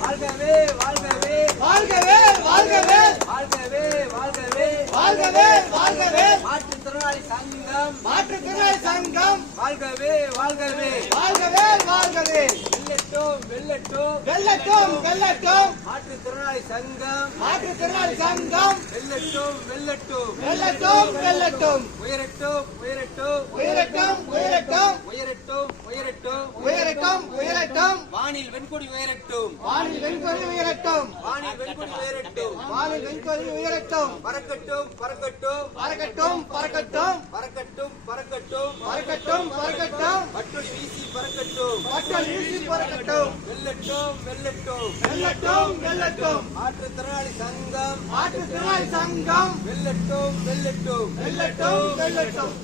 வாழ்கவே வாழ்கவே வாழ்கவே வாழ்கவே வாழ்கவே வாழ்கவே வாழ்கவே வாழ்கவே மாற்றுத்திறனாளி சங்கம் மாற்றுத்திறனாளி சங்கம் வாழ்கவே வாழ்கவே வாழ்கவே வாழ்கவே வெல்லட்டும் வெல்லட்டும் வெல்லட்டும் வெல்லட்டும் மாற்றுத்திறனாளி சங்கம் மாற்றுத்திறனாளி சங்கம் வெல்லட்டும் வெல்லட்டும் வெல்லட்டும் வெல்லட்டும் உயரட்டும் உயரட்டும் உயரட்டும் உயரட்டும் உயரட்டும் உயரட்டும் உயரட்டும் உயரட்டும் வானில் வெண்கொடி உயரட்டும் வானில் வெண்கொடி உயரட்டும் வானில் வெண்கொடி உயரட்டும் வானில் வெண்கொடி உயரட்டும் பறக்கட்டும் பறக்கட்டும் பறக்கட்டும் பறக்கட்டும் பறக்கட்டும் பறக்கட்டும் பறக்கட்டும் பறக்கட்டும் மற்றொரு வீசி பறக்கட்டும் மக்கள் வீசி பறக்கட்டும் வெல்லட்டும் வெல்லட்டும் வெல்லட்டும் வெல்லட்டும் மாற்றுத்திறனாளி சங்கம் மாற்றுத்திறனாளி சங்கம் வெல்லட்டும் வெல்லட்டும் வெல்லட்டும் வெல்லட்டும்